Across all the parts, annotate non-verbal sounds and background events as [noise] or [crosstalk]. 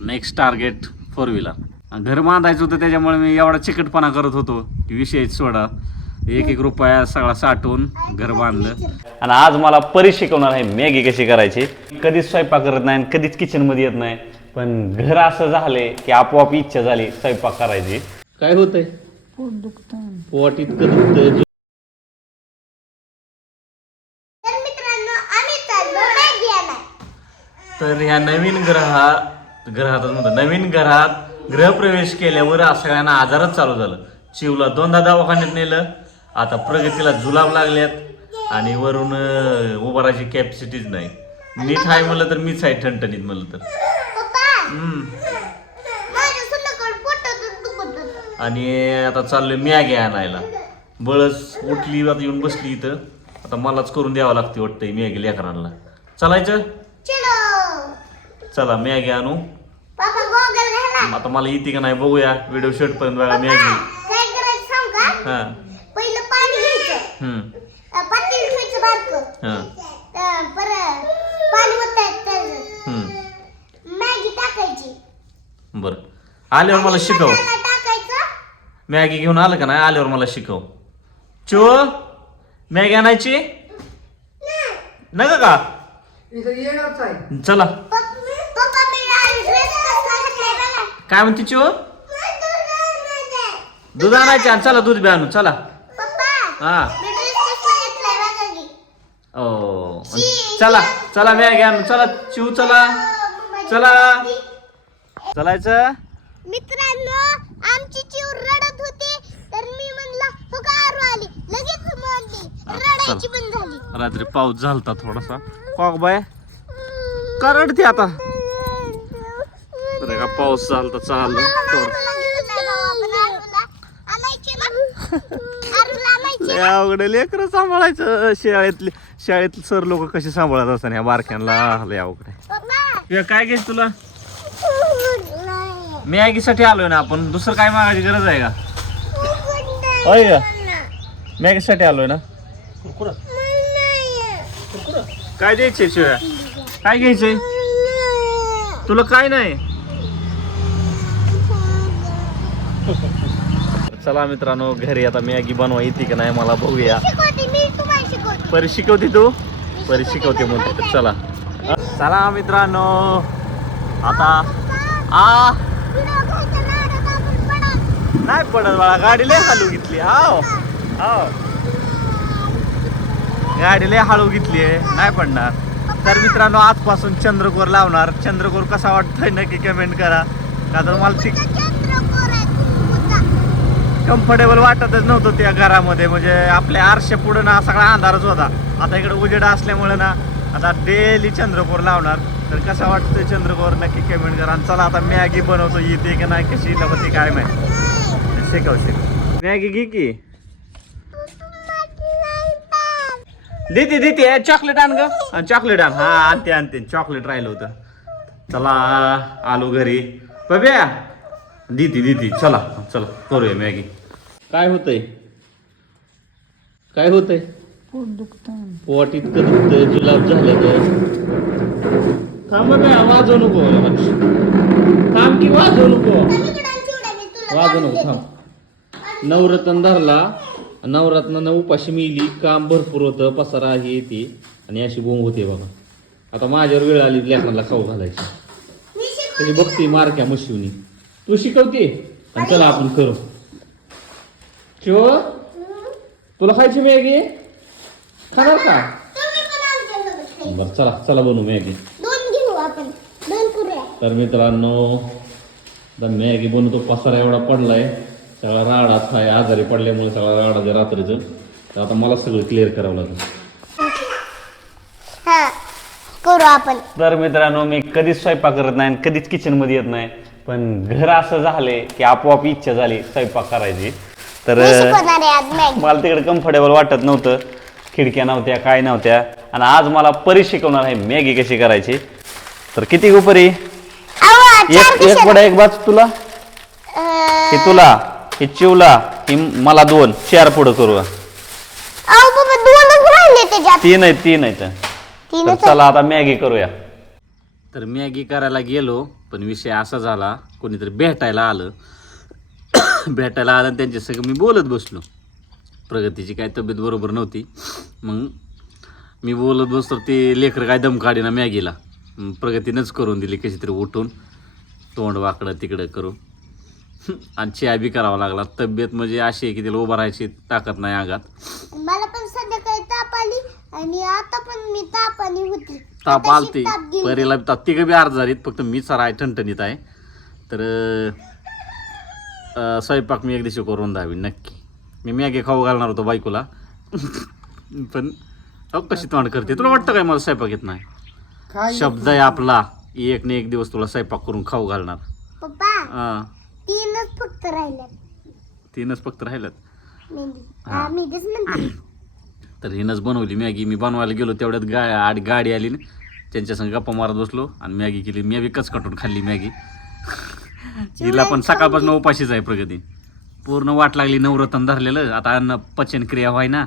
Next target four wheeler घर बांधायचं होतं त्याच्यामुळे मी एवढा चिकटपणा करत होतो. की विषयच सोडा. एक एक रुपया सगळा साठवून घर बांधलं. आणि आज मला परी शिकवणार आहे मॅगी कशी करायची. कधीच स्वयंपाक करत नाही आणि कधीच किचनमध्ये येत नाही. पण घर असं झालंय की आपोआप इच्छा झाली स्वयंपाक करायची. काय होतंय? पोट इतकं दुखतंय तर ह्या नवीन ग्रहात ग्रहातच म्हणतो नवीन घरात गृहप्रवेश केल्यावर सगळ्यांना आजारच चालू झालं. चिवला दोनदा दवाखान्यात नेलं. आता प्रगतीला जुलाब लागल्यात आणि वरून अं, उभारायची कॅपॅसिटीच नाही. नीट आहे म्हणलं तर मीच आहे ठणठणीत म्हणलं तर. आणि आता चाललोय मॅगी आणायला. बळच उठली आता येऊन बसली इथं. आता मलाच करून द्यावं लागते वाटतंय मॅगी लेकरांना. चालायचं? चलो! चला मॅगी आणू. पापा गोगल घाला आता मला येते का नाही बघूया. व्हिडिओ शूट पर्यंत बघा मॅगी काय करायचं सांग का? हा. पहिलं पाणी घ्यायचं. हम्म. अं, पातेलं ठेवायचं बारकं. हा. अं, परत पाणी ओतायचं हम्म. मॅगी टाकायची. बर. आल्यावर मला शिकव. मॅगी घेऊन आलं का नाही? आल्यावर मला शिकव. चो मॅगी आणायची? नका का? चला पप- पप्पा मी ड्रेस कसला घातलाय बघा काय म्हणते चो पप्पा दूध आणायचे आणि चला दूध बी आणू चला. हा. ओ चला चला मॅगी आणू चला चिव चला. चला. चलायचं? मित्रांनो आमची चिव रडत होती तर मी म्हणला हो का आरू आली? लगेच म्हणली रडायची पण झाली. रात्री पाऊस झालता थोडासा. Cock bye. करडते आता? पाऊस चालता चाललं. थोडं लय अवघड लेकर सांभाळायचं शाळेतले शाळेत सर लोक कसे सांभाळत असतात ह्या बारक्यांना? लय अवघड काय घ्यायच तुला? मॅगीसाठी आलोय ना आपण. दुसरं काय मागायची गरज आहे का? होय का? मॅगीसाठी आलोय ना. काय द्यायचे शिवाय? काय घ्यायचंय? तुला काय नाही? चला मित्रांनो घरी आता मॅगी बनवा येते का नाही मला बघूया. परी शिकवते तू? परी शिकवते म्हणते चला. चला मित्रांनो. आता आ? नाही पडत बाळा गाडी लय हलू घेतली. हाव. हाव. गाडी लय हळू घेतली नाही पडणार. तर मित्रांनो आजपासून चंद्रकोर लावणार. चंद्रकोर कसा वाटतोय नक्की कमेंट करा. का तर मला ती कम्फर्टेबल वाटतच नव्हतं त्या घरामध्ये. म्हणजे आपल्या आरशे पुढे ना सगळा अंधारच होता. आता इकडे उजेड असल्यामुळे ना आता डेली चंद्रपूर लावणार. तर कसा वाटतोय चंद्रपूर? नक्की कमेंट करा. आणि चला आता मॅगी बनवतो. येते की नाही कशी होती काय माहिती. शिकव शिकव मॅगी घे की. देते देते. चॉकलेट आण ग. चॉकलेट आण. हा आणते आणते. चॉकलेट राहिलं होतं. चला आलो घरी. बब्या देते देते. चला चला. करूया मॅगी काय होतंय? काय होतंय? पोट इतकं दुखतंय जुलाब झालं तर. थांब बब्या वाजवू नको थांब की वाजवू नको. वाजवू नको थांब. नवरत्न धरला. नवरत्न उपाशी मिली. काम भरपूर होतं पसारा हे येते आणि अशी बोंब होते बघा आता माझ्यावर वेळ आली लेकरांना खाऊ घालायची. त्याची बघते मारक्या मशिवनी तू शिकवते. आणि चला आपण करू. शिव तुला खायची मॅगी? खाणार का? बर चला चला बनवू मॅगी. दोन घेऊ आपण दोन करूया तर मित्रांनो आता मॅगी बनवतो पसारा एवढा पडलाय. सगळा राडाच आहे आजारी पडल्यामुळे सगळा राडाचं रात्रीचं. तर आता मला सगळं क्लिअर करावं लागेल. करू आपण तर मित्रांनो मी कधीच स्वयंपाक करत नाही आणि कधीच किचनमध्ये येत नाही. पण घर असं झालंय की आपोआप इच्छा झाली स्वयंपाक करायची. तर मी शिकवणार आहे आज मॅगी. मला तिकडे कम्फर्टेबल वाटत नव्हतं. खिडक्या नव्हत्या काय नव्हत्या. आणि आज मला परी शिकवणार आहे मॅगी कशी करायची. तर किती गो परी? अहो, चार एक एक? पडा एक बाच तुला. अं, हे तुला हे चिवला ही मला दोन. चार पुढं करू. अहो बाबा दोनच राहिले त्याच्यात. तीन आहेत तीन आहेत. तर तीनच चला आता मॅगी करूया. तर मॅगी करायला गेलो पण विषय असा झाला कोणीतरी भेटायला आलं. भेटायला आलं आणि त्यांच्या सगळं मी बोलत बसलो. प्रगतीची काय तब्येत बरोबर नव्हती. मग मी बोलत बसतो ते लेकरं काय दम काढीना मॅगीला. मग प्रगतीनंच करून दिली कशी तरी उठून तोंड वाकडं तिकडं करून. आणि चहा बी करावा लागला. तब्येत म्हणजे अशी आहे की तिला उभं राहायची ताकद नाही अंगात मला पण संध्याकाळी ताप आली आणि आता पण मी होती. ताप आताशी आलती. ताप गेली. परीला ताप तिघं बी अर्ध झालीत फक्त मीच राय ठणठणीत आहे. तर स्वयंपाक मी एक दिवशी करून द्यावी नक्की. मी मॅगी खाऊ घालणार होतो बायकोला. पण अहो कशी तोंड करते? तुला वाटतं काय मला स्वयंपाक येत नाही? काय शब्द आहे आपला. एक ना एक दिवस तुला स्वयंपाक करून खाऊ घालणार. पप्पा हां. तीनच फक्त राहिल्यात. तीनच फक्त राहिल्यात? तर हिनंच बनवली मॅगी. मी बनवायला गेलो तेवढ्यात गा आड गाडी आली ना. त्यांच्या संग गप्पा मारत बसलो आणि मॅगी केली. मी बी कच कटून खाल्ली मॅगी. हिला पण सकाळपासून उपाशीच आहे प्रगती. पूर्ण वाट लागली नवरत्न धरलेलं. आता अन्न पचन क्रिया व्हाय ना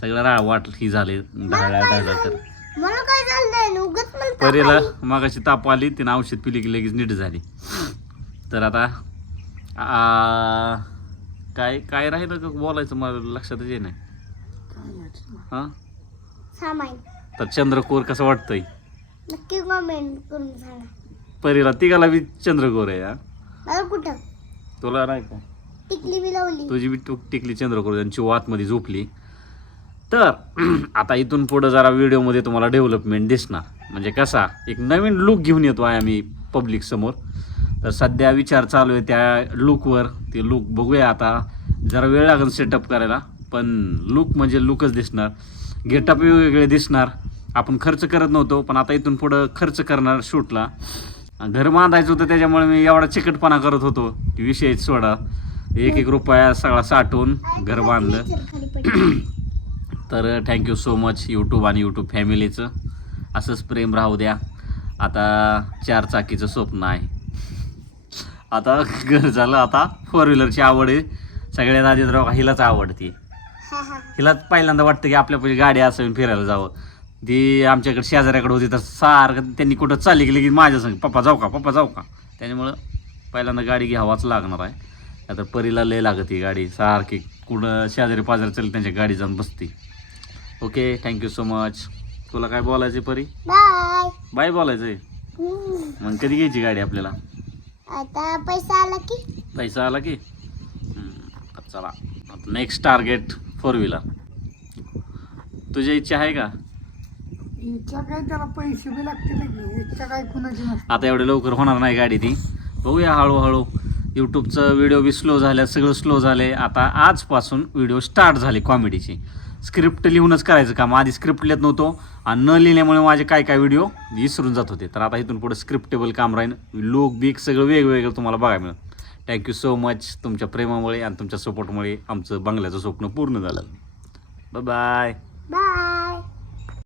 सगळं रा वाट ही झाली. ढाळ्या तर मला काय झालं उगत मला ताप परीला आली. मागाशी ताप आली तिनं औषध पिली की लगेच नीट झाली. तर आता आ, काय काय राहिलं का बोलायचं मला लक्षातच ये नाही हां? तर चंद्रकोर कसं वाटतंय? नक्की कमेंट करून सांगा. परीला तिघाला बी चंद्रकोर आहे हा? मला कुठं? तुला नाही का? टिकली मी लावली. तुझी बी टुक टिकली चंद्रकोर त्यांची वातमध्ये झोपली. तर [clears throat] आता इथून पुढं जरा व्हिडिओमध्ये तुम्हाला डेव्हलपमेंट दिसणार. म्हणजे कसा? एक नवीन लुक घेऊन येतो आहे आम्ही पब्लिक समोर. तर सध्या विचार चालू आहे त्या लुकवर ते लुक बघूया आता. जरा वेळ लागेल सेटअप करायला पण लुक म्हणजे लुकच दिसणार. गेटअप वेगवेगळे दिसणार. आपण खर्च करत नव्हतो पण आता इथून पुढं खर्च करणार शूटला घर बांधायचं होतं त्याच्यामुळे मी एवढा चिकटपणा करत होतो. की विषयच सोडा. एक एक रुपया सगळा साठवून घर बांधलं. तर thank you so much YouTube आणि यूट्यूब फॅमिलीचं असंच प्रेम राहू द्या. आता चार चाकीचं स्वप्न आहे. आता घर झालं आता फोर व्हीलरची आवड आहे. सगळ्यात आधी हिलाच आवडते. हिलाच पहिल्यांदा वाटतं की आपल्या गाडी असावी फिरायला जावं. ती आमच्याकडे शेजाऱ्याकडे होती तर सारखं त्यांनी कुठं चालली गेली की माझ्या संग पप्पा जाऊ का? पप्पा जाऊ का? त्याच्यामुळं पहिल्यांदा गाडी घ्यावाच लागणार आहे. आता परीला लय लागत ही गाडी. सारखी कुठं शेजारी पाजारी चालली त्यांच्या गाडी जाऊन बसते. ओके थँक्यू सो मच तुला काय बोलायचं परी? बाय बाय बोलायचं आहे मग कधी घ्यायची गाडी आपल्याला? आता पैसा आला की? पैसा आला की? चला. नेक्स्ट टार्गेट फोर व्हीलर तुझी इच्छा आहे का? इच्छा काय त्याला पैसे बी लागतील की? इच्छा काय कुणाची नसते? आता एवढे लवकर होणार नाही गाडी ती. बघूया हळूहळू. यूट्यूबचं व्हिडिओ बी स्लो झाल्या सगळं स्लो झाले. आता आजपासून व्हिडिओ स्टार्ट झाले कॉमेडीची स्क्रिप्ट लिहूनच करायचं काम. आधी स्क्रिप्ट लिहित नव्हतो आणि न लिहिल्यामुळे माझे काय काय व्हिडिओ विसरून जात होते. तर आता इथून पुढे स्क्रिप्टेबल काम राहील लोक बीक सगळं वेगवेगळं तुम्हाला बघायला मिळेल. थँक्यू सो मच तुमच्या प्रेमामुळे आणि तुमच्या सपोर्टमुळे आमचं बंगल्याचं स्वप्न पूर्ण झालं. Bye bye